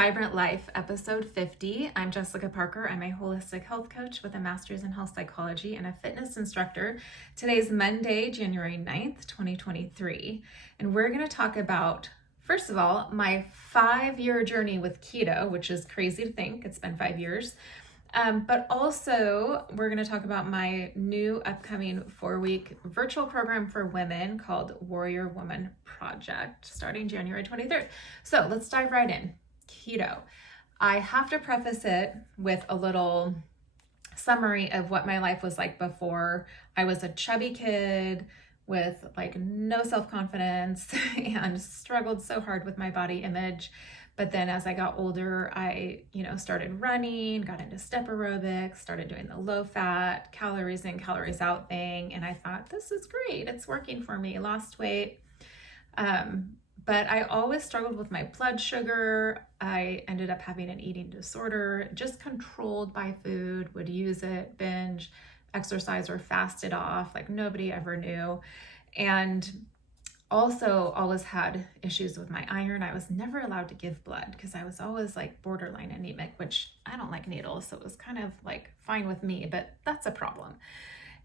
Vibrant Life, episode 50. I'm Jessica Parker. I'm a holistic health coach with a master's in health psychology and a fitness instructor. Today's Monday, January 9th, 2023. And we're going to talk about, first of all, my 5-year journey with keto, which is crazy to think. It's been 5 years. But also, we're going to talk about my new upcoming 4-week virtual program for women called Warrior Woman Project, starting January 23rd. So let's dive right in. Keto. I have to preface it with a little summary of what my life was like before. I was a chubby kid with like no self-confidence and struggled so hard with my body image. But then as I got older, I, started running, got into step aerobics, started doing the low fat, calories in, calories out thing. And I thought, this is great. It's working for me. Lost weight. But I always struggled with my blood sugar. I ended up having an eating disorder, just controlled by food, would use it, binge, exercise, or fast it off like nobody ever knew. And also always had issues with my iron. I was never allowed to give blood because I was always like borderline anemic, which I don't like needles. So it was kind of like fine with me, but that's a problem.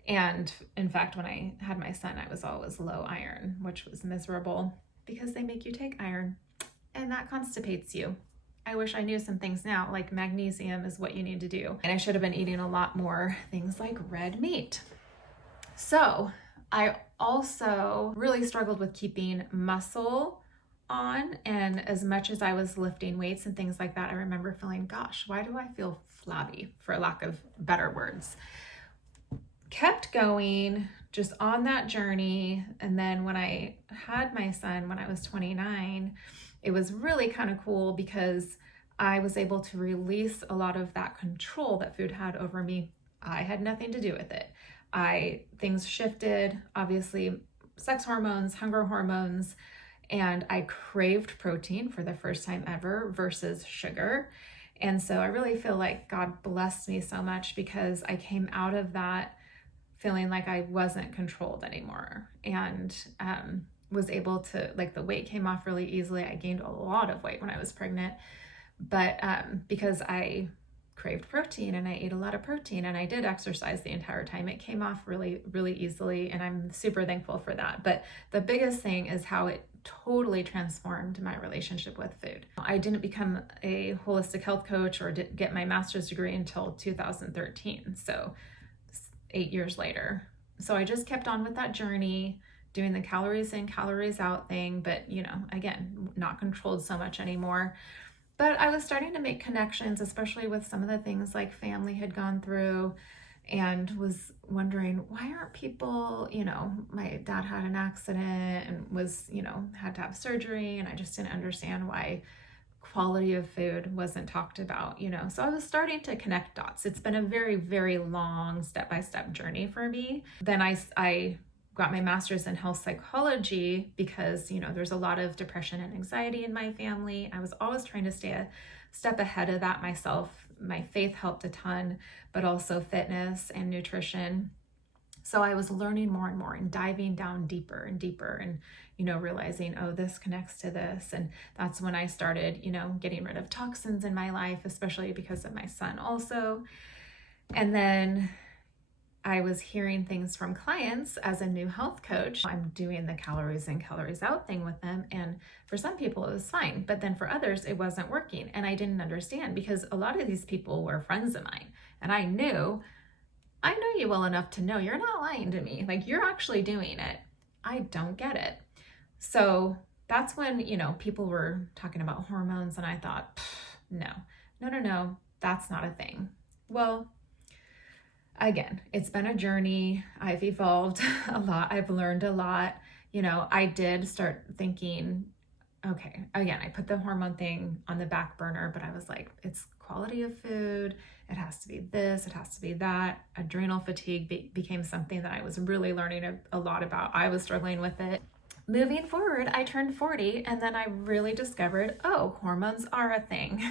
And in fact, when I had my son, I was always low iron, which was miserable because they make you take iron and that constipates you. I wish I knew some things now, like magnesium is what you need to do. And I should have been eating a lot more things like red meat. So I also really struggled with keeping muscle on. And as much as I was lifting weights and things like that, I remember feeling, gosh, why do I feel flabby, for lack of better words? Kept going just on that journey. And then when I had my son, when I was 29, it was really kind of cool because I was able to release a lot of that control that food had over me. I had nothing to do with it. Things shifted, obviously sex hormones, hunger hormones, and I craved protein for the first time ever versus sugar. And so I really feel like God blessed me so much because I came out of that feeling like I wasn't controlled anymore and was able to, like, the weight came off really easily. I gained a lot of weight when I was pregnant, but because I craved protein and I ate a lot of protein and I did exercise the entire time, it came off really, really easily. And I'm super thankful for that. But the biggest thing is how it totally transformed my relationship with food. I didn't become a holistic health coach or get my master's degree until 2013. So 8 years later. So I just kept on with that journey, doing the calories in, calories out thing, but again, not controlled so much anymore. But I was starting to make connections, especially with some of the things like family had gone through, and was wondering, why aren't people, my dad had an accident and was, had to have surgery, and I just didn't understand why quality of food wasn't talked about, So I was starting to connect dots. It's been a very, very long step-by-step journey for me. Then I got my master's in health psychology because, there's a lot of depression and anxiety in my family. I was always trying to stay a step ahead of that myself. My faith helped a ton, but also fitness and nutrition. So I was learning more and more and diving down deeper and deeper and, realizing, oh, this connects to this. And that's when I started, getting rid of toxins in my life, especially because of my son also. And then I was hearing things from clients as a new health coach. I'm doing the calories in, calories out thing with them. And for some people it was fine, but then for others it wasn't working. And I didn't understand because a lot of these people were friends of mine. And I know you well enough to know you're not lying to me. Like, you're actually doing it. I don't get it. So that's when, people were talking about hormones and I thought, no, that's not a thing. Well, again, it's been a journey. I've evolved a lot. I've learned a lot. I did start thinking, okay, again, I put the hormone thing on the back burner, but I was like, it's quality of food. It has to be this, it has to be that. Adrenal fatigue became something that I was really learning a lot about. I was struggling with it. Moving forward, I turned 40 and then I really discovered, oh, hormones are a thing.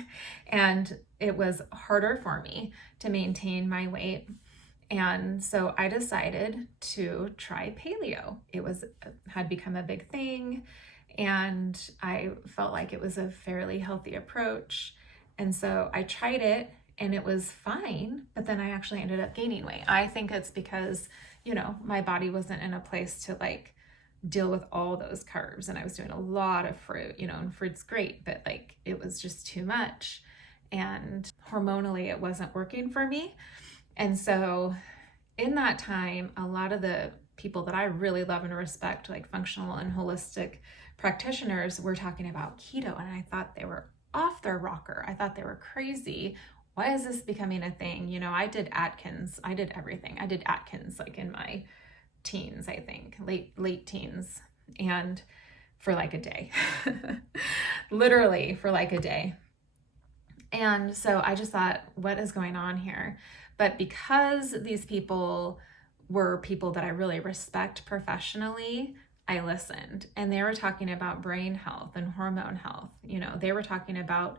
And it was harder for me to maintain my weight. And so I decided to try paleo. It had become a big thing. And I felt like it was a fairly healthy approach. And so I tried it and it was fine, but then I actually ended up gaining weight. I think it's because, my body wasn't in a place to like deal with all those carbs, and I was doing a lot of fruit, and fruit's great, but like it was just too much. And hormonally, it wasn't working for me. And so in that time, a lot of the people that I really love and respect, like functional and holistic practitioners, were talking about keto. And I thought they were off their rocker. I thought they were crazy. Why is this becoming a thing? I did Atkins. I did everything. I did Atkins like in my teens, I think, late teens, and for like a day, literally for like a day. And so I just thought, what is going on here? But because these people were people that I really respect professionally, I listened, and they were talking about brain health and hormone health. They were talking about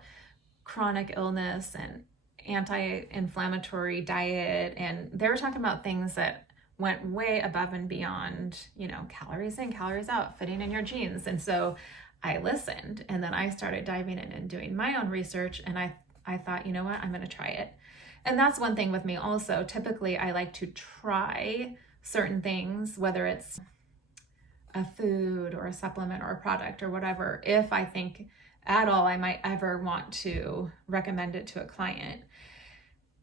chronic illness and anti-inflammatory diet, and they were talking about things that went way above and beyond, calories in, calories out, fitting in your jeans. And so I listened, and then I started diving in and doing my own research, and I thought, you know what, I'm going to try it. And that's one thing with me also. Typically, I like to try certain things, whether it's a food or a supplement or a product or whatever, if I think at all I might ever want to recommend it to a client.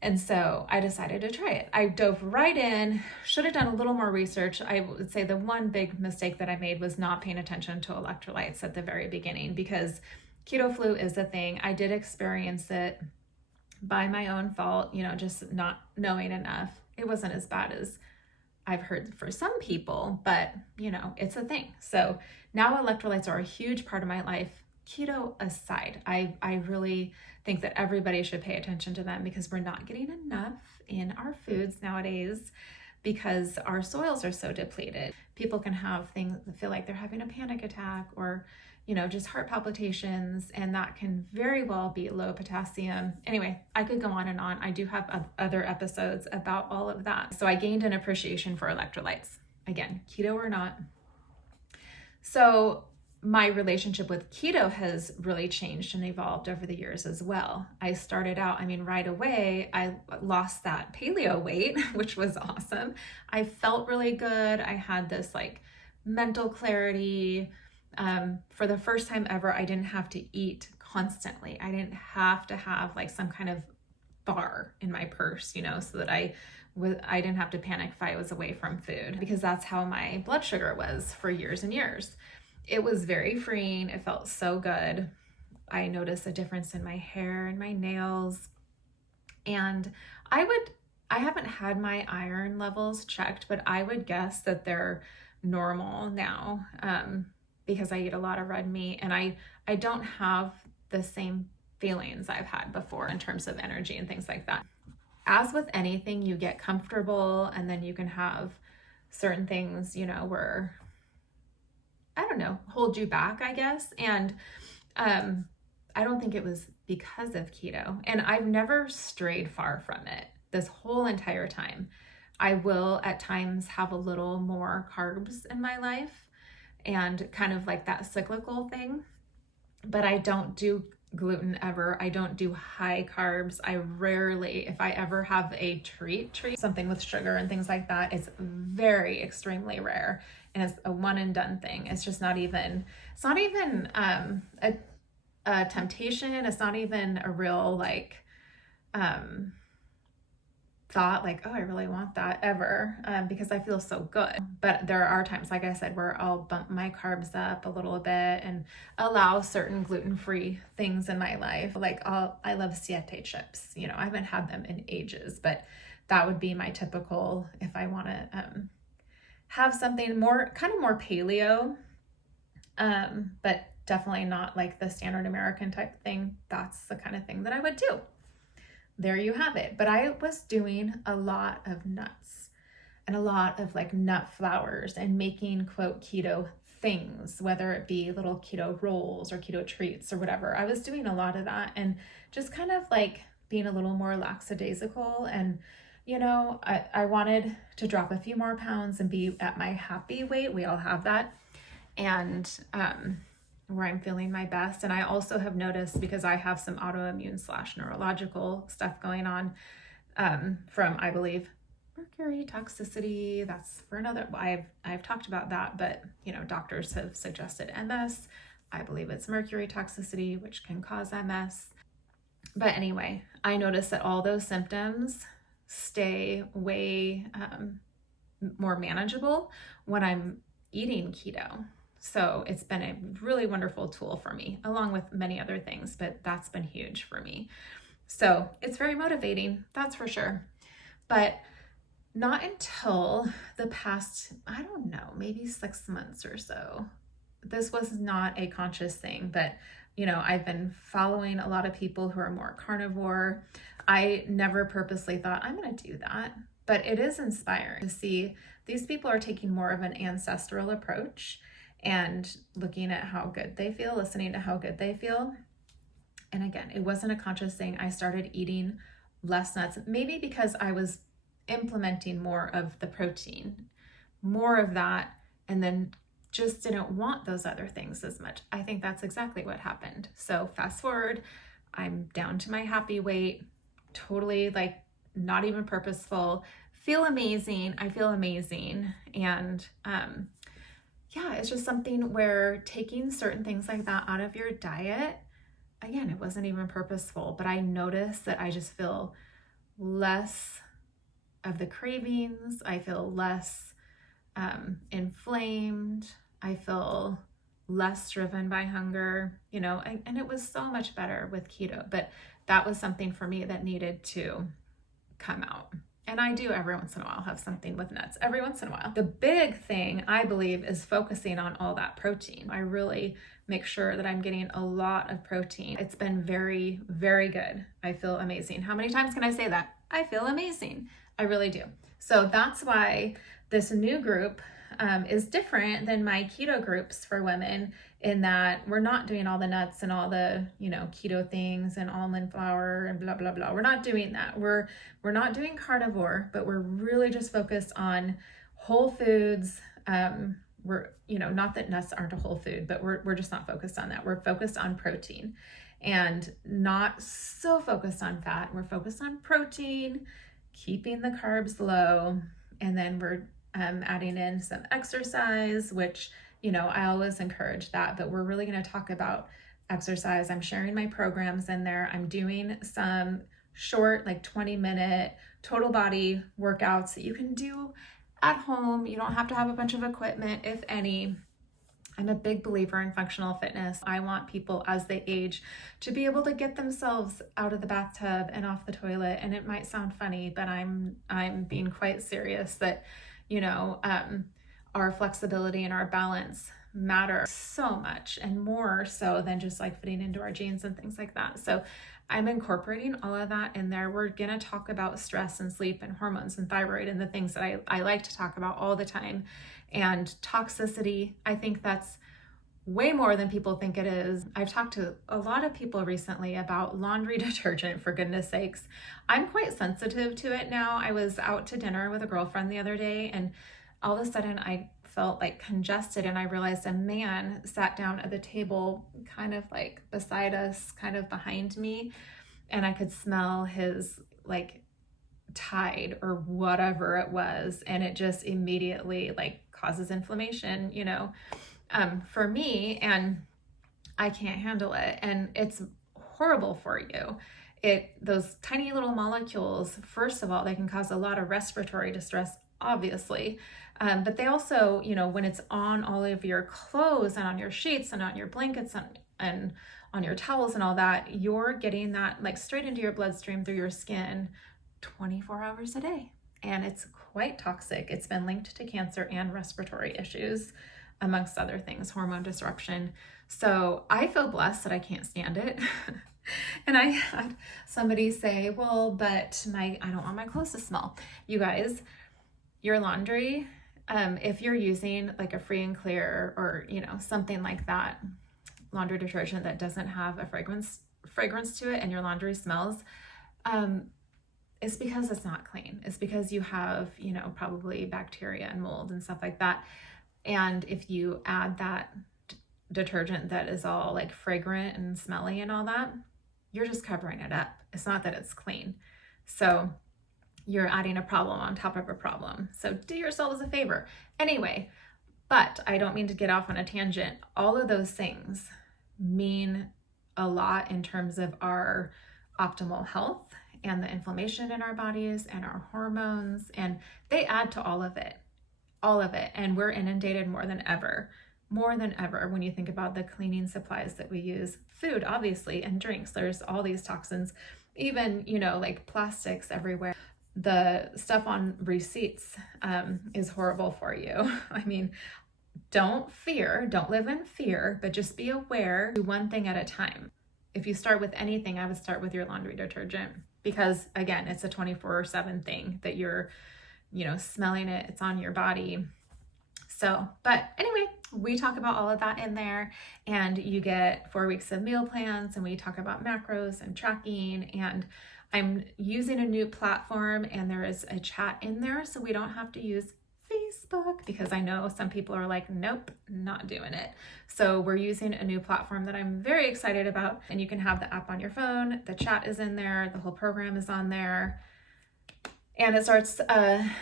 And so I decided to try it. I dove right in, should have done a little more research. I would say the one big mistake that I made was not paying attention to electrolytes at the very beginning, because keto flu is a thing. I did experience it by my own fault, just not knowing enough. It wasn't as bad as I've heard for some people, but it's a thing. So now electrolytes are a huge part of my life. Keto aside, I really think that everybody should pay attention to them, because we're not getting enough in our foods nowadays because our soils are so depleted. People can have things that feel like they're having a panic attack, or just heart palpitations, and that can very well be low potassium. Anyway, I could go on and on. I do have other episodes about all of that. So I gained an appreciation for electrolytes. Again, keto or not. So my relationship with keto has really changed and evolved over the years as well. I started out, right away, I lost that paleo weight, which was awesome. I felt really good. I had this like mental clarity. For the first time ever, I didn't have to eat constantly. I didn't have to have like some kind of bar in my purse, so that I didn't have to panic if I was away from food, because that's how my blood sugar was for years and years. It was very freeing. It felt so good. I noticed a difference in my hair and my nails. And I haven't had my iron levels checked, but I would guess that they're normal now, because I eat a lot of red meat, and I don't have the same feelings I've had before in terms of energy and things like that. As with anything, you get comfortable, and then you can have certain things, where, I don't know, hold you back, I guess. And I don't think it was because of keto. And I've never strayed far from it this whole entire time. I will at times have a little more carbs in my life, and kind of like that cyclical thing. But I don't do gluten ever. I don't do high carbs. I rarely, if I ever have a treat, something with sugar and things like that, it's very extremely rare. And it's a one and done thing. It's just not even, a temptation. It's not even a real like, thought like, oh, I really want that ever, because I feel so good. But there are times, like I said, where I'll bump my carbs up a little bit and allow certain gluten-free things in my life. Like I love siete chips. I haven't had them in ages, but that would be my typical, if I want to have something more paleo, but definitely not like the standard American type thing. That's the kind of thing that I would do. There you have it. But I was doing a lot of nuts and a lot of like nut flours, and making quote keto things, whether it be little keto rolls or keto treats or whatever. I was doing a lot of that, and just kind of like being a little more lackadaisical. And I wanted to drop a few more pounds and be at my happy weight. We all have that. And where I'm feeling my best. And I also have noticed, because I have some autoimmune / neurological stuff going on, from, I believe, mercury toxicity. That's for another, I've talked about that, but doctors have suggested MS. I believe it's mercury toxicity, which can cause MS. But anyway, I noticed that all those symptoms stay way more manageable when I'm eating keto. So it's been a really wonderful tool for me, along with many other things, but that's been huge for me. So it's very motivating, that's for sure. But not until the past, I don't know, maybe 6 months or so. This was not a conscious thing, but I've been following a lot of people who are more carnivore. I never purposely thought I'm going to do that, but it is inspiring to see these people are taking more of an ancestral approach and looking at how good they feel, listening to how good they feel. And again, it wasn't a conscious thing. I started eating less nuts, maybe because I was implementing more of the protein, more of that, and then just didn't want those other things as much. I think that's exactly what happened. So fast forward, I'm down to my happy weight, totally like not even purposeful, feel amazing. I feel amazing. And yeah, it's just something where taking certain things like that out of your diet, again, it wasn't even purposeful, but I noticed that I just feel less of the cravings. I feel less inflamed. I feel less driven by hunger, and it was so much better with keto, but that was something for me that needed to come out. And I do every once in a while have something with nuts, every once in a while. The big thing, I believe, is focusing on all that protein. I really make sure that I'm getting a lot of protein. It's been very, very good. I feel amazing. How many times can I say that? I feel amazing. I really do. So that's why this new group is different than my keto groups for women, in that we're not doing all the nuts and all the keto things and almond flour and blah blah blah. We're not doing that. We're not doing carnivore, but we're really just focused on whole foods. We're not that nuts aren't a whole food, but we're just not focused on that. We're focused on protein, and not so focused on fat. We're focused on protein, keeping the carbs low, and then we're adding in some exercise, which, I always encourage that, but we're really going to talk about exercise. I'm sharing my programs in there. I'm doing some short, like 20-minute total body workouts that you can do at home. You don't have to have a bunch of equipment, if any. I'm a big believer in functional fitness. I want people as they age to be able to get themselves out of the bathtub and off the toilet. And it might sound funny, but I'm being quite serious that, our flexibility and our balance matter so much, and more so than just like fitting into our jeans and things like that. So I'm incorporating all of that in there. We're going to talk about stress and sleep and hormones and thyroid and the things that I like to talk about all the time. And toxicity, I think that's way more than people think it is. I've talked to a lot of people recently about laundry detergent, for goodness sakes. I'm quite sensitive to it now. I was out to dinner with a girlfriend the other day, and all of a sudden I felt like congested, and I realized a man sat down at the table kind of like beside us, kind of behind me, and I could smell his like Tide or whatever it was, and it just immediately like causes inflammation, for me, and I can't handle it, and it's horrible for you. Those tiny little molecules, first of all, they can cause a lot of respiratory distress, obviously, but they also, when it's on all of your clothes and on your sheets and on your blankets and on your towels and all that, you're getting that like straight into your bloodstream through your skin 24 hours a day. And it's quite toxic. It's been linked to cancer and respiratory issues, amongst other things, hormone disruption. So I feel blessed that I can't stand it. And I had somebody say, well, but I don't want my clothes to smell. You guys, your laundry, if you're using like a free and clear or, something like that, laundry detergent that doesn't have a fragrance to it, and your laundry smells, it's because it's not clean. It's because you have, probably bacteria and mold and stuff like that. And if you add detergent that is all like fragrant and smelly and all that, you're just covering it up. It's not that it's clean. So you're adding a problem on top of a problem. So do yourselves a favor. Anyway, but I don't mean to get off on a tangent. All of those things mean a lot in terms of our optimal health and the inflammation in our bodies and our hormones, and they add to all of it. And we're inundated more than ever when you think about the cleaning supplies that we use. Food, obviously, and drinks. There's all these toxins, even, like plastics everywhere. The stuff on receipts is horrible for you. I mean, don't live in fear, but just be aware. Do one thing at a time. If you start with anything, I would start with your laundry detergent, because again, it's a 24/7 thing that you're, smelling it, it's on your body. So, but anyway, we talk about all of that in there, and you get 4 weeks of meal plans, and we talk about macros and tracking, and I'm using a new platform, and there is a chat in there, so we don't have to use Facebook, because I know some people are like, nope, not doing it. So we're using a new platform that I'm very excited about, and you can have the app on your phone. The chat is in there. The whole program is on there. And it starts,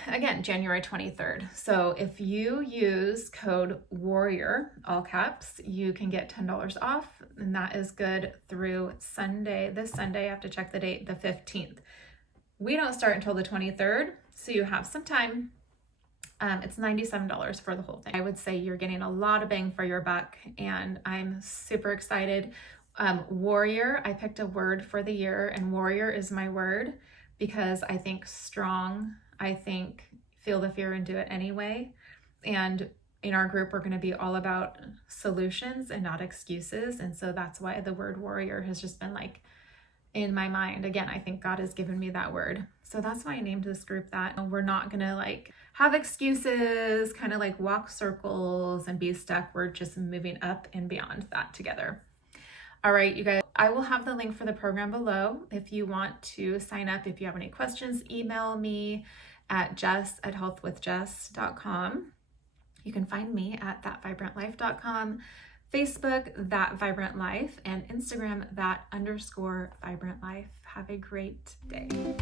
again, January 23rd. So if you use code WARRIOR, all caps, you can get $10 off. And that is good through this Sunday, I have to check the date, the 15th. We don't start until the 23rd, so you have some time. It's $97 for the whole thing. I would say you're getting a lot of bang for your buck, and I'm super excited. Warrior, I picked a word for the year, and warrior is my word, because I think strong, I think feel the fear and do it anyway. And in our group, we're going to be all about solutions and not excuses. And so that's why the word warrior has just been like in my mind. Again, I think God has given me that word. So that's why I named this group that. We're not going to like have excuses, kind of like walk circles and be stuck. We're just moving up and beyond that together. All right, you guys, I will have the link for the program below. If you want to sign up, if you have any questions, email me at jess@healthwithjess.com. You can find me at thatvibrantlife.com, Facebook, thatvibrantlife, and Instagram, that_vibrantlife. Have a great day.